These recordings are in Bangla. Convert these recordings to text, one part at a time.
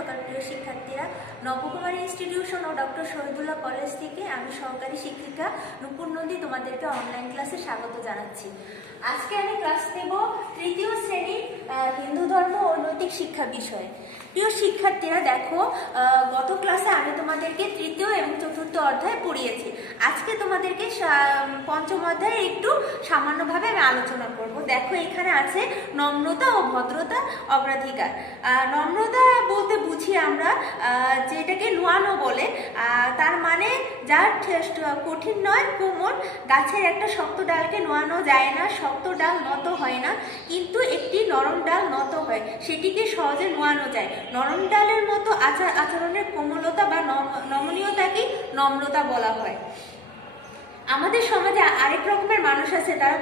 সকাল প্রিয় শিক্ষার্থীরা। নবকুমারী ইনস্টিটিউশন ও ডক্টর শহীদুল্লাহ কলেজ থেকে আমি সহকারী শিক্ষিকা নূপুর নন্দী তোমাদেরকে অনলাইন ক্লাসে স্বাগত জানাচ্ছি। আজকে আমি ক্লাস নেব তৃতীয় শ্রেণীর হিন্দু ধর্ম ও নৈতিক শিক্ষা বিষয়ে। প্রিয় শিক্ষার্থীরা দেখো, গত ক্লাসে আমি তোমাদেরকে তৃতীয় এবং চতুর্থ অধ্যায় পড়িয়েছি। আজকে তোমাদেরকে পঞ্চম অধ্যায়ে একটু সামান্যভাবে আমি আলোচনা করব। দেখো, এখানে আছে নম্রতা ও ভদ্রতা অগ্রাধিকার। নম্রতা বলতে বুঝি আমরা যেটাকে নোয়ানো বলে, তার মানে যার কঠিন নয় কোমল। গাছের একটা শক্ত ডালকে নোয়ানো যায় না, শক্ত ডাল নত হয় না, কিন্তু একটি নরম ডাল নত হয়, সেটিকে সহজে নোয়ানো যায়। নরম ডালের মতো আচরণের কোমলতা বা নমনীয়তাকে নম্রতা বলা হয়। আমাদের সমাজে আরেক রকমের মানুষ আছে, তারা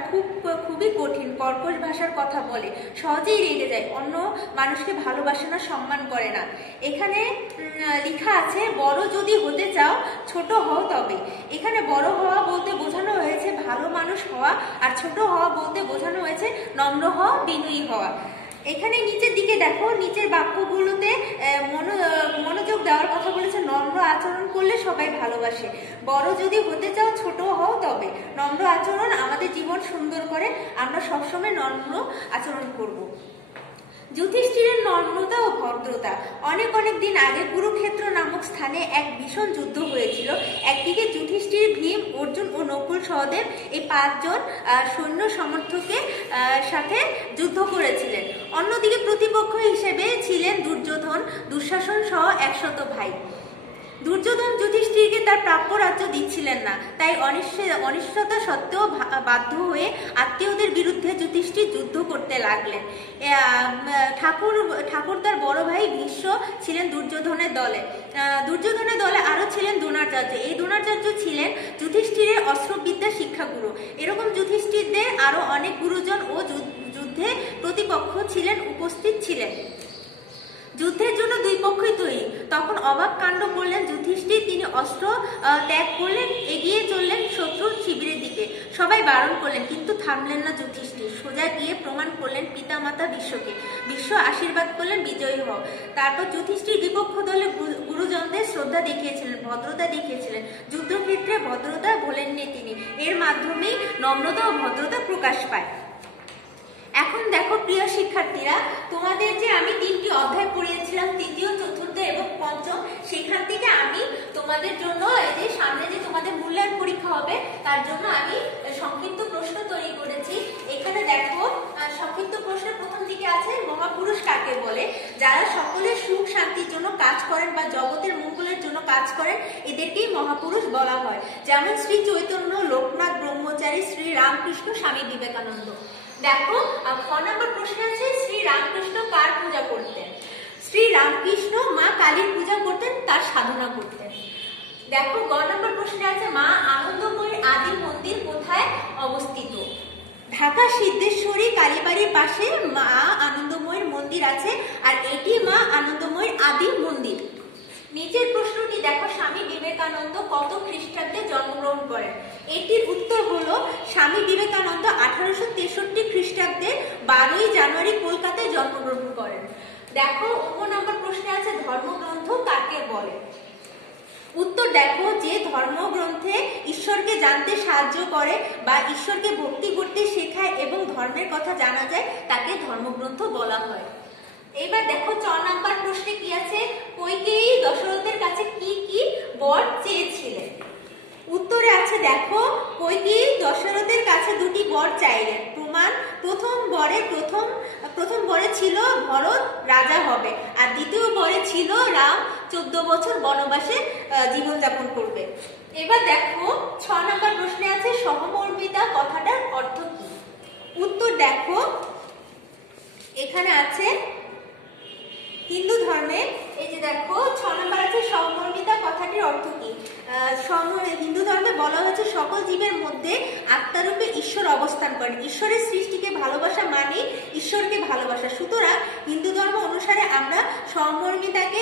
খুবই কঠিন, কর্কশ ভাষার কথা বলে, সহজেই রেগে যায়, অন্য মানুষকে ভালোবাসে না, সম্মান করে না। এখানে লেখা আছে, বড় যদি হতে চাও ছোট হও তবে। এখানে বড় হওয়া বলতে বোঝানো হয়েছে ভালো মানুষ হওয়া, আর ছোট হওয়া বলতে বোঝানো হয়েছে নম্র হওয়া, বিনয়ী হওয়া। এখানে নিচের দিকে দেখো, নিচের বাক্যগুলোতে মনোযোগ দেওয়ার কথা বলেছে। নম্র আচরণ করলে সবাই ভালোবাসে। বড় যদি হতে চাও ছোট হও তবে। নম্র আচরণ আমাদের জীবন সুন্দর করে, আমরা সবসময় নম্র আচরণ করব। যুধিষ্ঠিরের নম্রতা ও ভদ্রতা। অনেক দিন আগে কুরুক্ষেত্র নামক স্থানে এক ভীষণ যুদ্ধ হয়েছিল। একদিকে যুধিষ্ঠির, ভীম, অর্জুন ও নকুল সহদেব এই 5 জন সৈন্য সমর্থকের সাথে যুদ্ধ করেছিলেন। অন্যদিকে প্রতিপক্ষ হিসেবে ছিলেন দুর্যোধন, দুঃশাসন সহ 100 ভাই। দুর্যোধন যুধিষ্ঠিরকে তার প্রাপ্য রাজ্য দিচ্ছিলেন না, তাই অনিশ্চয়তা সত্ত্বেও বাধ্য হয়ে আত্মীয়দের বিরুদ্ধে যুধিষ্ঠির যুদ্ধ করতে লাগলেন। ঠাকুরদার বড় ভাই ভীষ্ম ছিলেন দুর্যোধনের দলে আরো ছিলেন দ্রোণাচার্য। এই দ্রোণাচার্য ছিলেন যুধিষ্ঠিরের অস্ত্রবিদ্যা শিক্ষাগুরু। এরকম যুধিষ্ঠিরদের আরো অনেক গুরুজন ও যুদ্ধে প্রতিপক্ষ উপস্থিত ছিলেন। যুদ্ধের জন্য দুই পক্ষই তৈরি। তখন অবাক কাণ্ড করলেন যুধিষ্ঠির। তিনি অস্ত্র ত্যাগ করলেন, এগিয়ে চললেন শত্রুর শিবিরের দিকে। সবাই বারণ করলেন, কিন্তু থামলেন না যুধিষ্ঠির। সোজা গিয়ে প্রমাণ করলেন পিতামাতা ভীষ্মকে। ভীষ্ম আশীর্বাদ করলেন, বিজয়ী হও। তারপর যুধিষ্ঠির বিপক্ষ দলে গুরুজনদের শ্রদ্ধা দেখিয়েছিলেন, ভদ্রতা দেখিয়েছিলেন। যুদ্ধক্ষেত্রে ভদ্রতা ভোলেননি তিনি। এর মাধ্যমেই নম্রতা ও ভদ্রতা প্রকাশ পায়। এখন দেখো প্রিয় শিক্ষার্থীরা, তোমাদের যে আমি 3টি অধ্যায় পড়িয়েছিলাম, তৃতীয়, চতুর্থ এবং পঞ্চম, সেখান থেকে আমি তোমাদের জন্য এই যে সামনে যে তোমাদের মূল্যায়ন পরীক্ষা হবে, তার জন্য আমি সংক্ষিপ্ত প্রশ্ন তৈরি করেছি। এখানে দেখো, সংক্ষিপ্ত প্রশ্নের প্রথম দিকে আছে, মহাপুরুষ কাকে বলে? যারা সকলের সুখ শান্তির জন্য কাজ করেন বা জগতের মঙ্গলের জন্য কাজ করেন, এদেরকেই মহাপুরুষ বলা হয়। যেমন শ্রী চৈতন্য, লোকনাথ ব্রহ্মচারী, শ্রী রামকৃষ্ণ, স্বামী বিবেকানন্দ। দেখো, 6 নম্বর প্রশ্ন আছে, শ্রী রামকৃষ্ণ কার পূজা করতেন? শ্রী রামকৃষ্ণ মা কালীর পূজা করতেন, তার সাধনা করতেন। দেখো, 9 নম্বর প্রশ্নে আছে, মা আনন্দময়ীর আদি মন্দির কোথায় অবস্থিত? ঢাকা সিদ্ধেশ্বরী কালীবাড়ির পাশে মা আনন্দময়ীর মন্দির আছে, আর এটি মা আনন্দময়ীর আদি মন্দির। নিচের প্রশ্নটি দেখো, স্বামী বিবেকানন্দ কত খ্রিস্টাব্দে জন্মগ্রহণ করেন? এটির উত্তর হলো, স্বামী বিবেকানন্দ 1863 খ্রিস্টাব্দে 12ই জানুয়ারি কলকাতায় জন্মগ্রহণ করেন। দেখো, 9 নম্বর প্রশ্নে আছে, ধর্মগ্রন্থ কাকে বলে? উত্তর দেখো, যে ধর্মগ্রন্থে ঈশ্বরকে জানতে সাহায্য করে বা ঈশ্বরকে ভক্তি করতে শেখায় এবং ধর্মের কথা জানা যায়, তাকে ধর্মগ্রন্থ বলা হয়। এবার দেখো, 4 নম্বর প্রশ্নে কি আছে, কইকেয়ী দশরথের কাছে কি কি বর চেয়েছিলেন? উত্তরে আছে, দেখো, কইকেয়ী দশরথের কাছে 2টি বর চাইলেন। প্রমাণ, প্রথম বরে ছিল ভরত রাজা হবে, আর দ্বিতীয় বরে ছিল রাম 14 বছর বনবাসে জীবনযাপন করবে। এবার দেখো, 6 নম্বর প্রশ্নে আছে, সহমর্মিতা কথাটার অর্থ কি? উত্তর দেখো, এখানে আছে হিন্দু ধর্মে, এই যে দেখো 6 নম্বর আছে, সহমর্মিতা কথাটির অর্থ কি? হিন্দু ধর্মে বলা হয়েছে, সকল জীবের মধ্যে আত্মারূপে ঈশ্বর অবস্থান করেন। ঈশ্বরের সৃষ্টিকে ভালোবাসা মানে ঈশ্বরকে ভালোবাসা। সুতরাং হিন্দু ধর্ম অনুসারে আমরা সহমর্মিতাকে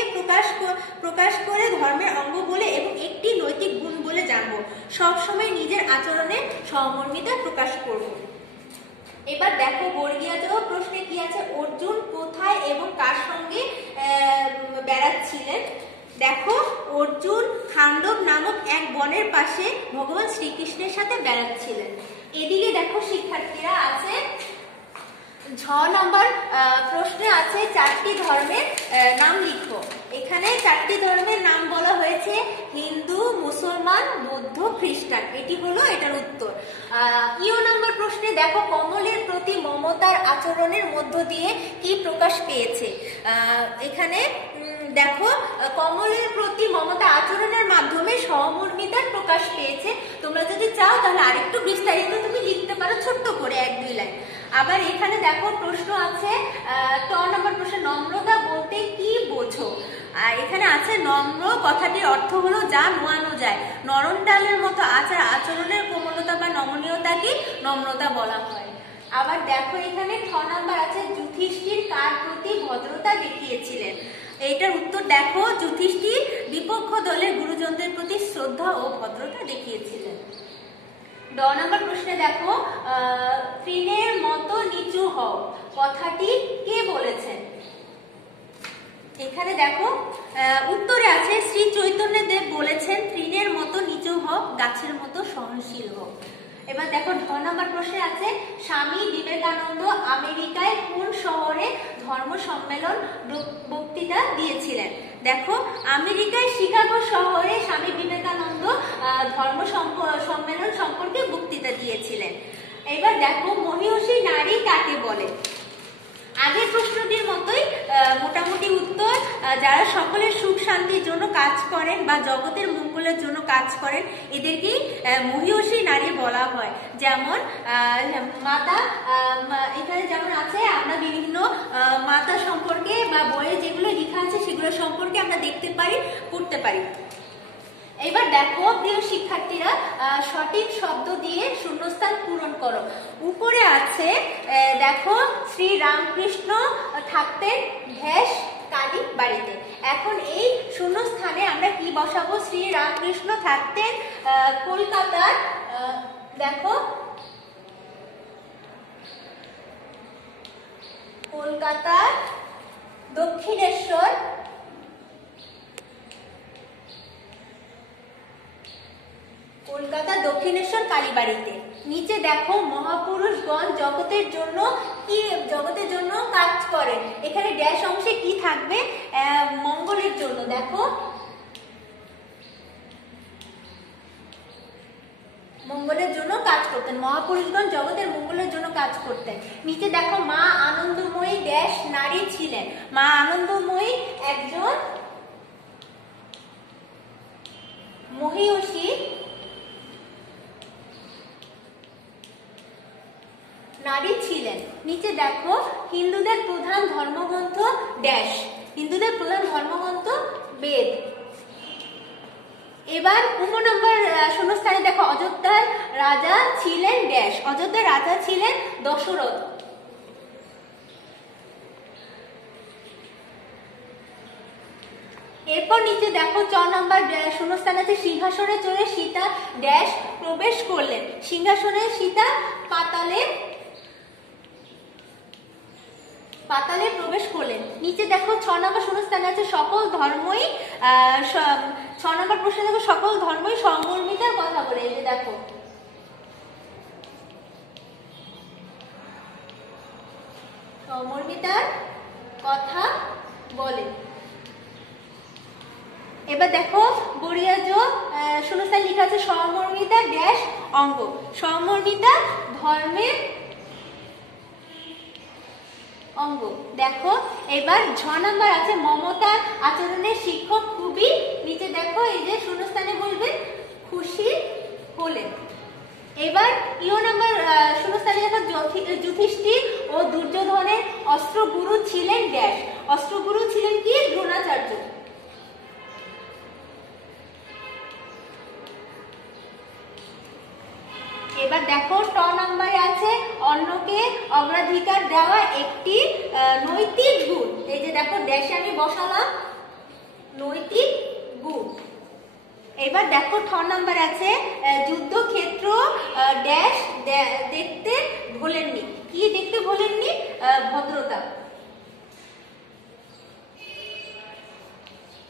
প্রকাশ করে ধর্মের অঙ্গ বলে এবং একটি নৈতিক গুণ বলে জানবো। সবসময় নিজের আচরণে সহমর্মিতা প্রকাশ করব। এবার দেখো, বর্গীয় প্রশ্নে কি আছে, অর্জুন কোথায় এবং কার সঙ্গে বেড়াতে বেড়াচ্ছিলেন। দেখো অর্জুন খান্ডব নামক এক বনের পাশে ভগবান শ্রীকৃষ্ণের সাথে বেড়াচ্ছিলেন। এদিকে দেখো শিক্ষার্থীরা আছে 6 নম্বর প্রশ্নে আছে 4টি ধর্মের নাম লিখো। এখানে 4টি ধর্মের নাম বলা হয়েছে হিন্দু, মুসলমান, বৌদ্ধ, খ্রিস্টান। এটি হলো এটার উত্তর। ইও নম্বর প্রশ্নে দেখো কমলের প্রতি মমতার আচরণের মধ্য দিয়ে কি প্রকাশ পেয়েছে। এখানে দেখো কমলের প্রতি মমতা আচরণের মাধ্যমে সহমর্মিতার প্রকাশ পেয়েছে। তোমরা যদি চাও তাহলে আরেকটু বিস্তারিত তুমি লিখতে পারো ছোট্ট করে 1-2 লাইন। আবার এখানে দেখো প্রশ্ন আছে 6 নম্বর প্রশ্নে নম্রতা বলতে কি বোঝো। এখানে আছে নম্র কথাটির অর্থ হলো যা নোয়ানো যায়। নরম ডালের মতো আচার আচরণের কোমলতা বা নমনীয়তাকে নম্রতা বলা হয়। আবার দেখো এখানে 6 নম্বর আছে যুধিষ্ঠির কার প্রতি ভদ্রতা দেখিয়েছিলেন। এইটার উত্তর দেখো যুধিষ্ঠির বিপক্ষ দলের গুরুজনদের প্রতি শ্রদ্ধা ও ভদ্রতা দেখিয়েছিলেন। 10 নম্বর প্রশ্নে দেখো তৃণের মতো নিচু হও কথাটি কে বলেছেন। এখানে দেখো উত্তরে আছে শ্রী চৈতন্য দেব বলেছেন তৃণের মতো নিচু হও, গাছের মতো সহনশীল হও। এবার দেখো 10 নম্বর প্রশ্নে আছে স্বামী বিবেকানন্দ আমেরিকায় কোন শহরে ধর্ম সম্মেলন বক্তৃতা দিয়েছিলেন। দেখো আমেরিকায় শিকাগো শহরে স্বামী বিবেকানন্দ ধর্ম সম্মেলন সম্পর্কে বক্তৃতা দিয়েছিলেন। এবার দেখো মহীয়সী নারী কাকে বলে। আগের প্রশ্নটির মতোই মোটামুটি উত্তর যারা সকলের সুখ শান্তির জন্য কাজ করেন বা জগতের মঙ্গলের জন্য কাজ করেন এদেরকেই মহীয়সী নারী বলা হয়। যেমন মাতা, এখানে যেমন আছে আমরা বিভিন্ন মাতা সম্পর্কে বা বইয়ে যেগুলো লেখা আছে সেগুলো সম্পর্কে আমরা দেখতে পারি, পড়তে পারি। এবার দেখো প্রিয় শিক্ষার্থীরা সঠিক শব্দ দিয়ে শূন্যস্থান পূরণ করো। উপরে আছে দেখো শ্রী রামকৃষ্ণ থাকতেন ভেষ কালী বাড়িতে। এখন এই শূন্যস্থানে আমরা কি বসাবো। শ্রী রামকৃষ্ণ থাকতেন কলকাতার, দেখো কলকাতার দক্ষিণেশ্বর কালীবাড়িতে। নিচে দেখো মহাপুরুষগণ জগতের জন্য কাজ করেন। এখানে ড্যাশ অংশে কি থাকবে, মঙ্গলের জন্য। দেখো মঙ্গলের জন্য কাজ করতেন, মহাপুরুষগণ জগতের মঙ্গলের জন্য কাজ করতেন। নিচে দেখো মা আনন্দময়ী ড্যাশ নারী ছিলেন। মা আনন্দময়ী একজন মহীয়সী নারী ছিলেন। নিচে দেখো হিন্দুদের প্রধান ধর্মগ্রন্থ ড্যাশ, হিন্দুদের প্রধান ধর্মগ্রন্থ বেদ। এবার 15 নম্বর শূন্যস্থানে দেখো অযোধ্যার রাজা ছিলেন ড্যাশ, অযোধ্যার রাজা ছিলেন দশরথ। এরপর নিচে দেখো 4 নম্বর শূন্যস্থান আছে সিংহাসনে চড়ে সীতা ড্যাশ প্রবেশ করলেন। সিংহাসনে সীতা পাতালে প্রবেশ করলেন। নিচে দেখো 6 নম্বর শূন্যস্থানে আছে সকল ধর্মই 6 নম্বর প্রশ্নে দেখো সকল ধর্মই সহমর্মিতার কথা বলে। এই যে দেখো সহমর্মিতার কথা বলে। এবার দেখো বরিয়াজ শূন্যস্থান লেখা আছে সহমর্মিতা ড্যাশ অঙ্গ, সহমর্মিতা ধর্মের অঙ্গ। দেখো এবার 6 নম্বর আছে মমতার আচরণের শিক্ষক খুবই, নিচে দেখো এই যে শূন্যস্থানে বলবে খুশি হলেন। এবার ইও নম্বর শূন্যস্থানে দেখো যুধিষ্ঠির ও দুর্যোধনের অস্ত্রগুরু ছিলেন ড্যাশ, অস্ত্রগুরু ছিলেন কি দ্রোণাচার্য। এবার দেখো ট নম্বরে আছে অন্যকে অগ্রাধিকার দেওয়া একটি নৈতিক গুণ। এই যে দেখো ড্যাশে আমি বসালাম নৈতিক গুণ। এবার দেখো ঠ নম্বর আছে যুদ্ধক্ষেত্র ড্যাশ দেখতে ভোলেননি। কি দেখতে ভোলেননি? ভদ্রতা।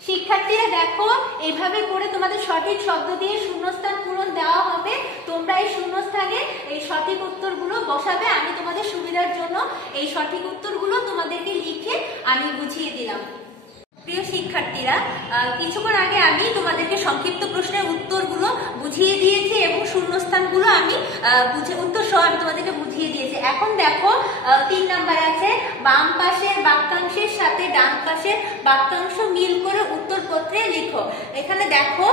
শিক্ষার্থীরা দেখো, এইভাবে করে তোমাদের সঠিক শব্দ দিয়ে শূন্যস্থান পূরণ দেওয়া হবে। তোমরা এই শূন্যস্থানে এই সঠিক উত্তরগুলো বসাবে। আমি তোমাদের সুবিধার জন্য এই সঠিক উত্তরগুলো তোমাদেরকে লিখে আমি বুঝিয়ে দিলাম। প্রিয় শিক্ষার্থীরা, কিছুক্ষণ আগে আমি তোমাদেরকে সংক্ষিপ্ত প্রশ্নের উত্তরগুলো বুঝিয়ে দিয়েছি এবং শূন্যস্থানগুলো আমি উত্তর সহ আমি তোমাদেরকে বুঝিয়ে দিয়েছি। এখন দেখো 3 নাম্বার আছে, বাম পাশের বাক্যাংশের সাথে ডান পাশের বাক্যাংশ মিল করে উত্তরপত্রে লিখো। এখানে দেখো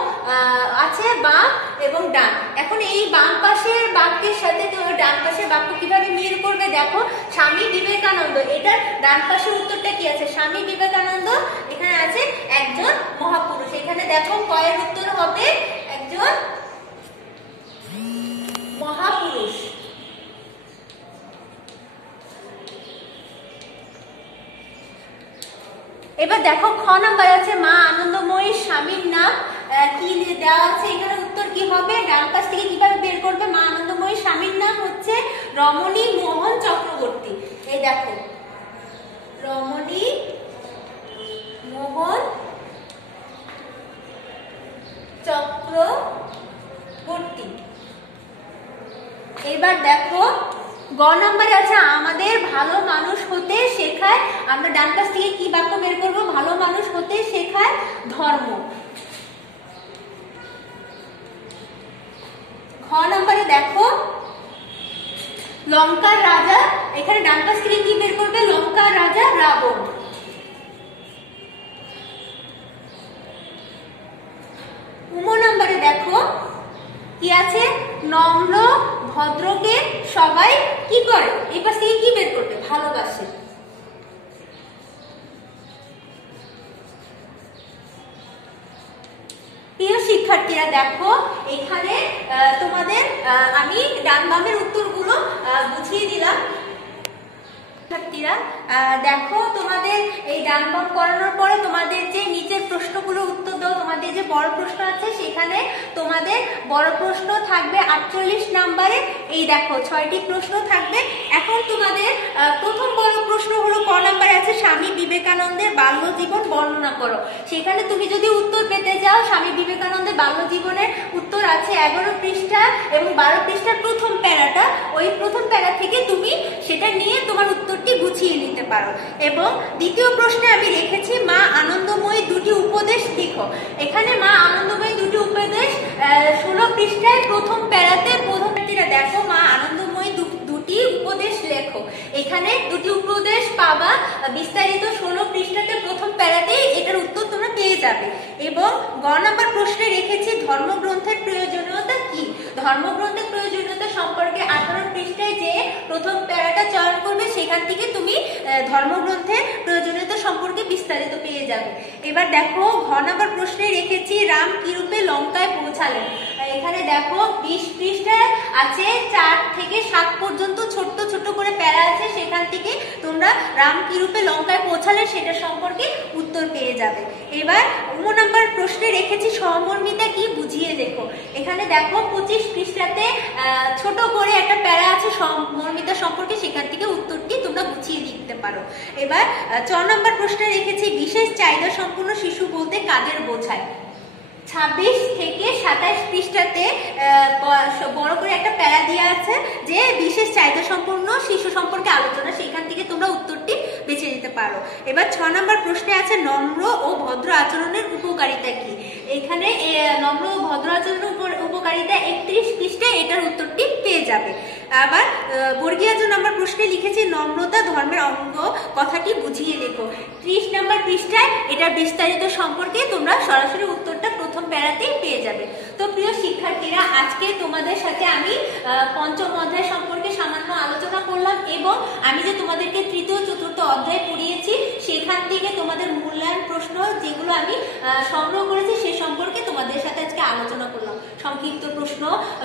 আছে বাম এবং ডান। এখন এই বাম পাশের বাক্যের সাথে ডান পাশের বাক্য কিভাবে মিল করবে? দেখো, স্বামী বিবেকানন্দ, এটার ডান পাশের উত্তরটা কি আছে? স্বামী বিবেকানন্দ এখানে আছে একজন মহাপুরুষ। এখানে দেখো কয়ের উত্তর হবে একজন মহাপুরুষ। এবার দেখো খ নাম্বার আছে, মা আনন্দময়ী স্বামীর নাম কি দেওয়া আছে? এখানে উত্তর কি হবে? ডান পাশ থেকে কিভাবে বের করবে? মা আনন্দময়ী স্বামীর নাম হচ্ছে রমণী মোহন চক্রবর্তী। এই দেখো, রমণী মোহন চক্রবর্তী। এবার দেখো গ নাম্বারে আছে, আমাদের ভালো মানুষ হতে শেখায়। আমরা ডান পাশ থেকে কি বাক্য বের করবো? ভালো মানুষ হতে শেখায় ধর্ম। খ নাম্বারে দেখো লঙ্কার রাজা, এখানে ডান পাশ থেকে কি বের করবে? লঙ্কার রাজা রাবণ। নাম্বারে দেখো কি আছে? নম্র ভদ্রকে সবাই কি করে? এই পাশ থেকে কি বের করবে? ভালোবাসে। প্রিয় শিক্ষার্থীরা দেখো, এখানে তোমাদের আমি ডান বামের উত্তরগুলো বুঝিয়ে দিলাম। শিক্ষার্থীরা দেখো, তোমাদের এই ডান বাম করানোর পরে তোমাদের যে নিচের প্রশ্নগুলো উত্তর দাও, তোমাদের যে বড় প্রশ্ন আছে সেখানে তোমাদের বড় প্রশ্ন থাকবে 48 নাম্বারে। এই দেখো 6টি প্রশ্ন থাকবে। এখন তোমাদের প্রথম বড় প্রশ্ন হলো ক নাম্বারে আছে, স্বামী বিবেকানন্দের বাল্য জীবন বর্ণনা করো। সেখানে তুমি যদি উত্তর পেতে যাও, স্বামী বিবেকানন্দের বাল্য জীবনের উত্তর আছে 11 পৃষ্ঠা এবং 12 পৃষ্ঠার প্রথম প্যারাটা। ওই প্রথম প্যারা থেকে তুমি সেটা নিয়ে তোমার উত্তরটি গুছিয়ে নিতে পারো। এবং দ্বিতীয় প্রশ্নে আমি রেখেছি মা আনন্দময়ী দুটি উপদেশ লিখো। এখানে মা আনন্দময়ী দুটি উপদেশ 16 পৃষ্ঠায় প্রথম প্যারাতে। প্রথমটিরা দেখো, মা আনন্দময়ী দুটি উপদেশ লেখো। এখানে দুটি উপদেশ পাবা বিস্তারিত 16 পৃষ্ঠাতে প্রথম প্যারাতে। এটার উত্তর তোমরা পেয়ে যাবে। এবং গ নাম্বার প্রশ্নে রেখেছি ধর্মগ্রন্থের প্রয়োজনীয়তা কি। ধর্মগ্রন্থের প্রয়োজনীয়তা সম্পর্কে 18 পৃষ্ঠায় যে প্রথম প্যারাটা চয়ন করবে সেখান থেকে তুমি ধর্মগ্রন্থের প্রয়োজনীয়তা সম্পর্কে বিস্তারিত পেয়ে যাবে। এবার দেখো ঘ নাম্বার প্রশ্নে রেখেছি রাম কিরূপে লঙ্কায় পৌঁছালেন। এখানে দেখো 20 পৃষ্ঠায় আছে 4 থেকে 7 পর্যন্ত ছোট্ট ছোট্ট করে প্যারা আছে। সেখান থেকে তোমরা রাম কিরূপে লঙ্কায় পৌঁছালেন সেটা সম্পর্কে উত্তর পেয়ে যাবে। এবার নাম্বার প্রশ্নে রেখেছি সহমর্মিতা কি, বুঝিয়ে লেখো। এখানে দেখো 25 পৃষ্ঠাতে ছোট করে একটা প্যারা আছে সহমর্মিতা সম্পর্কে, সেখান থেকে উত্তরটি তোমরা গুছিয়ে লিখতে পারো। এবার 6 নম্বর প্রশ্নে রেখেছি বিশেষ চাহিদা সম্পন্ন শিশু বলতে কাদের বোঝায়। 26 থেকে 27 পৃষ্ঠাতে বড় করে একটা প্যারা দেওয়া আছে যে বিশেষ চাহিদা সম্পন্ন শিশু সম্পর্কে আলোচনা, সেখান থেকে তোমরা উত্তরটি বেছে নিতে পারো। এবার 6 নম্বর প্রশ্নে আছে নম্র ও ভদ্র আচরণের উপকারিতা কি। এখানে নম্র ও ভদ্র আচরণের উপকারিতা 31 পৃষ্ঠায় এটার উত্তরটি পেয়ে যাবে। আবার বর্গীয় নম্বর প্রশ্নে লিখেছি নম্রতা ধর্মের অঙ্গ, কথাটি বুঝিয়ে লেখো। 30 নম্বর পৃষ্ঠায় এটার বিস্তারিত সম্পর্কে তোমরা সরাসরি উত্তরটা প্রথম প্যারাতেই পেয়ে যাবে। তো প্রিয় শিক্ষার্থীরা, আজকে তোমাদের সাথে আমি পঞ্চম অধ্যায় সম্পর্কে সামান্য আলোচনা করলাম এবং আমি যে তোমাদেরকে তৃতীয় চতুর্থ অধ্যায় পড়িয়েছি সেখান থেকে তোমাদের মূল্যায়ন প্রশ্ন যেগুলো আমি সংগ্রহ করেছি সে সম্পর্কে তোমাদের সাথে আজকে আলোচনা করলাম। সংক্ষিপ্ত প্রশ্ন,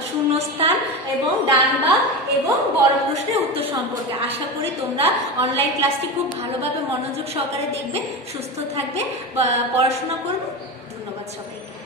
শূন্যস্থান এবং ডান বাম এবং বড় প্রশ্নের উত্তর সম্পর্কে। আশা করি তোমরা অনলাইন ক্লাসটি খুব ভালোভাবে মনোযোগ সহকারে দেখবে, সুস্থ থাকবে, পড়াশোনা করবে। ধন্যবাদ সবাইকে।